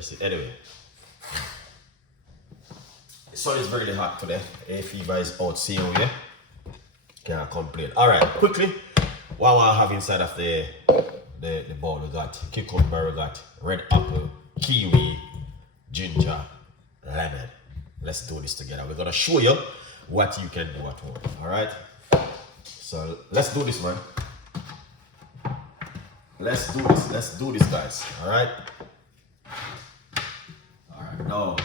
recipe. Anyway, the sun is really hot today. A fever is out, see you, yeah? Can't complain. Alright, quickly, what I have inside of the bowl, we got cucumber, we got red apple, kiwi, ginger, lemon. Let's do this together. We're gonna show you what you can do at home. Alright? So let's do this, man. Let's do this, guys. Alright? Alright, now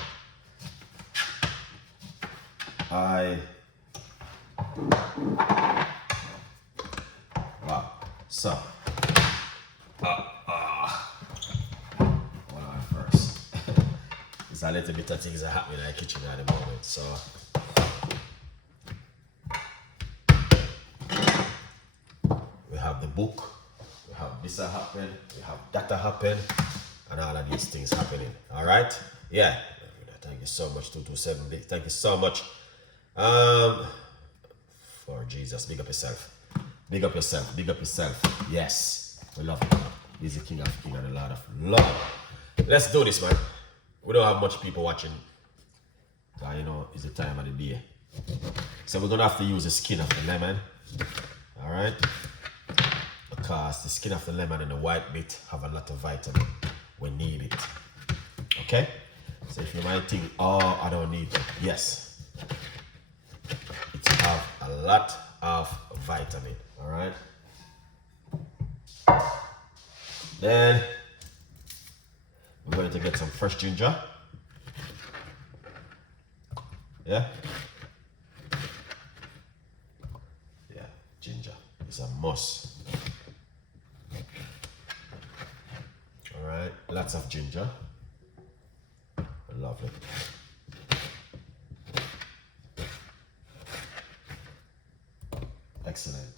wow. So hold on first. There's a little bit of things that happening in the kitchen at the moment. So we have the book, we have this happen, we have that happen, and all of these things happening. Alright? Yeah. Thank you so much, 227. Thank you so much. For Jesus, big up yourself. Big up yourself. Big up yourself. Yes. We love you. He's the King of Kings and the Lord of Lord. Let's do this, man. We don't have much people watching. You know, it's the time of the day. So we're gonna have to use the skin of the lemon. Alright? Because the skin of the lemon and the white bit have a lot of vitamin. We need it. Okay? So if you might think, oh, I don't need it. Yes. It have a lot of vitamin. Alright? Then we're going to get some fresh ginger. Yeah? Yeah, ginger is a must. Alright, lots of ginger. Lovely. Excellent.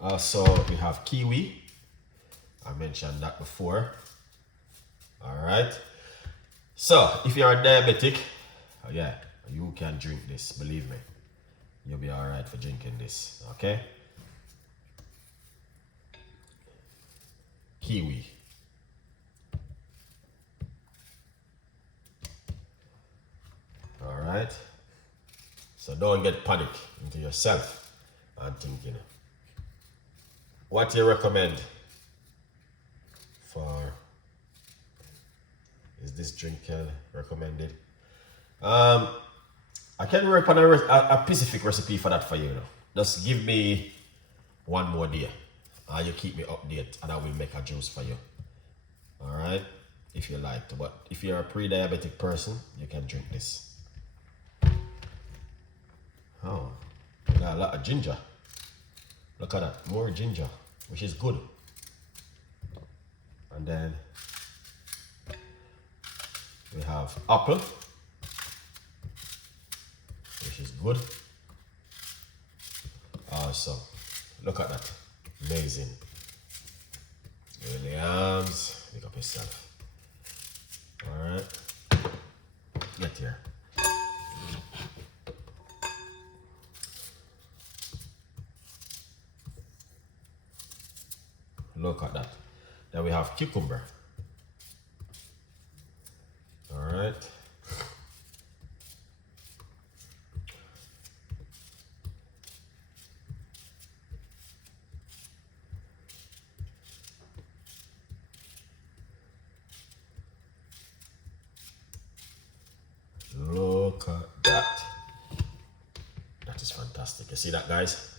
Also, we have kiwi. I mentioned that before. Alright. So, if you are diabetic, yeah, you can drink this. Believe me. You'll be alright for drinking this. Okay? Kiwi. Alright. So don't get panic into yourself and thinking, what do you recommend for, is this drink recommended? I can work on a specific recipe for that for you. Just give me one more day and you keep me updated and I will make a juice for you. Alright? If you like to, but if you're a pre-diabetic person, you can drink this. Oh, got a lot of ginger. Look at that, more ginger, which is good. And then we have apple, which is good. Also, look at that, amazing. Williams, pick up yourself. All right, get here. Look at that. Then we have cucumber. All right. Look at that. That is fantastic. You see that, guys?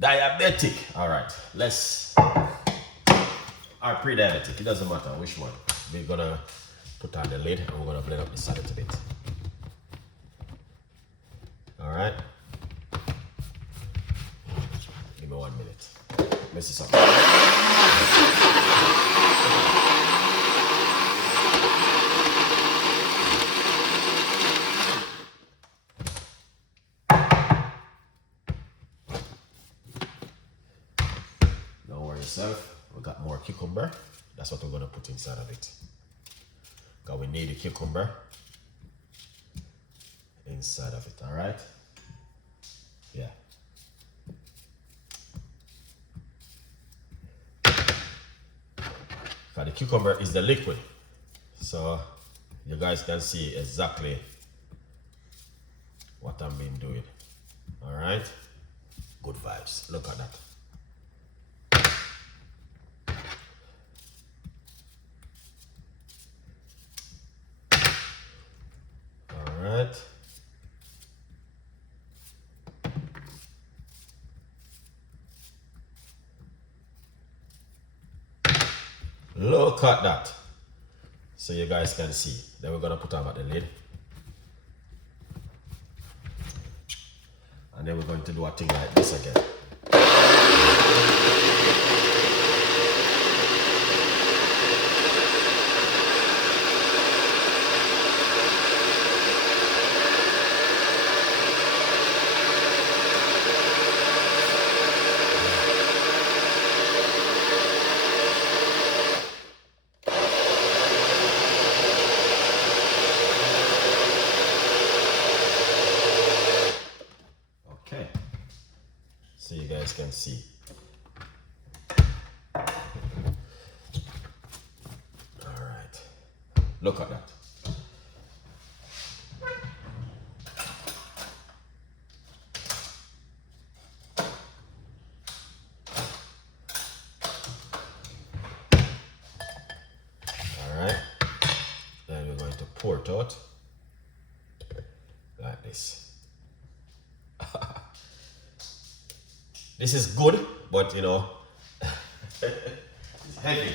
Diabetic. All right, let's, or pre-diabetic, it doesn't matter which one. We're gonna put on the lid and we're gonna blend up this a little bit. All right, give me 1 minute. Let's see something. We got more cucumber. That's what we're going to put inside of it. Because we need the cucumber inside of it, all right? Yeah. Because the the cucumber is the liquid. So you guys can see exactly what I'm been doing. All right, good vibes. Look at that. All right. Look at that. So you guys can see. Then we're gonna put on the lid. And then we're going to do a thing like this again. Okay. So you guys can see. All right. Look at that. All right. Then we're going to pour it out like this. This is good, but you know, it's heavy.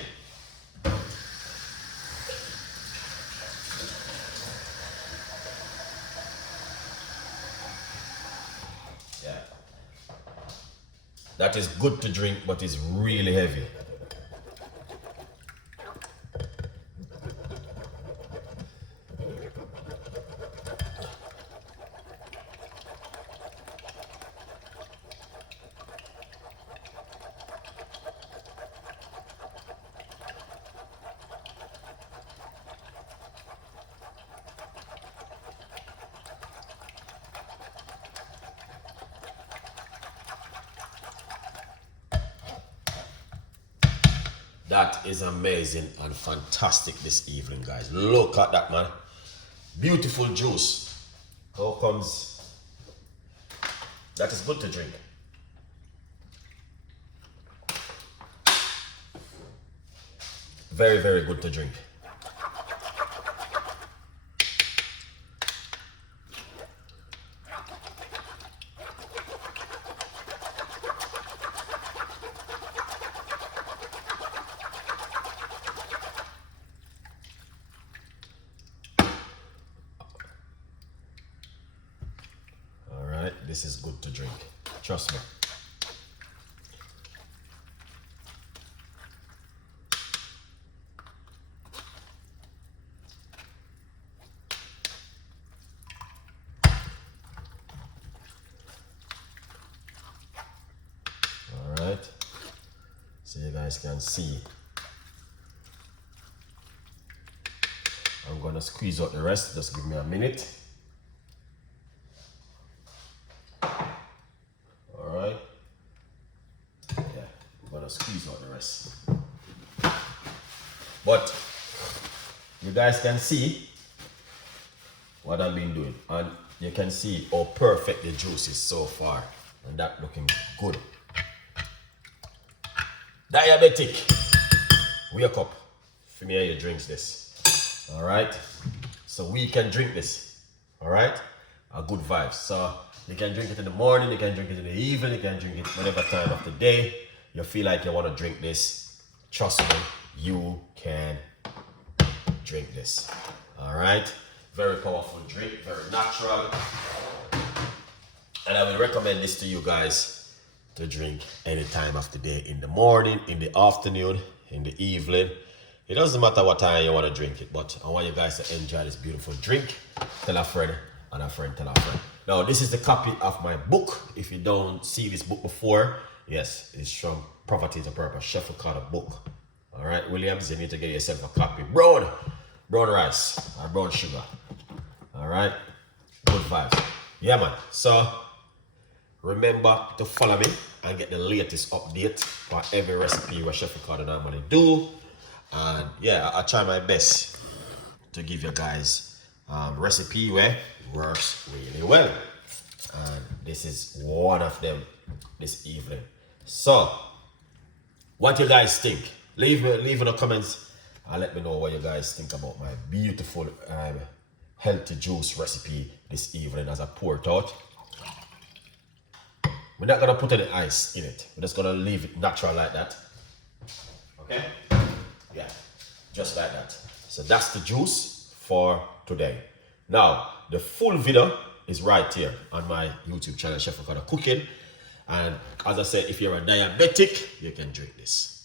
Yeah. That is good to drink, but it's really heavy. That is amazing and fantastic this evening, guys. Look at that, man. Beautiful juice. How comes that is good to drink? Very, very good to drink. This is good to drink. Trust me. All right. So you guys can see. I'm gonna squeeze out the rest. Just give me a minute. Squeeze out the rest. But you guys can see what I've been doing, and you can see how perfect the juice is so far, and that looking good. Diabetic, wake up. Familiar, you drinks this. All right, so we can drink this. All right, a good vibe. So you can drink it in the morning, you can drink it in the evening, you can drink it whatever time of the day you feel like you want to drink this. Trust me, you can drink this. All right, very powerful drink, very natural, and I will recommend this to you guys to drink any time of the day, in the morning, in the afternoon, in the evening. It doesn't matter what time you want to drink it, but I want you guys to enjoy this beautiful drink. Tell a friend, and a friend tell a friend. Now, this is the copy of my book. If you don't see this book before, yes, it's from Poverty to Purpose, Chef Ricardo book. All right, Williams, you need to get yourself a copy. Brown rice or brown sugar. All right, good vibes. Yeah, man. So remember to follow me and get the latest update for every recipe what Chef Ricardo normally do. And yeah, I try my best to give you guys recipe where works really well. And this is one of them this evening. So, what you guys think? Leave in the comments and let me know what you guys think about my beautiful healthy juice recipe this evening as I pour it out. We're not gonna put any ice in it. We're just gonna leave it natural like that. Okay? Yeah, just like that. So that's the juice for today. Now, the full video is right here on my YouTube channel, Chef Ricardo Cooking. And as I said, if you're a diabetic, you can drink this.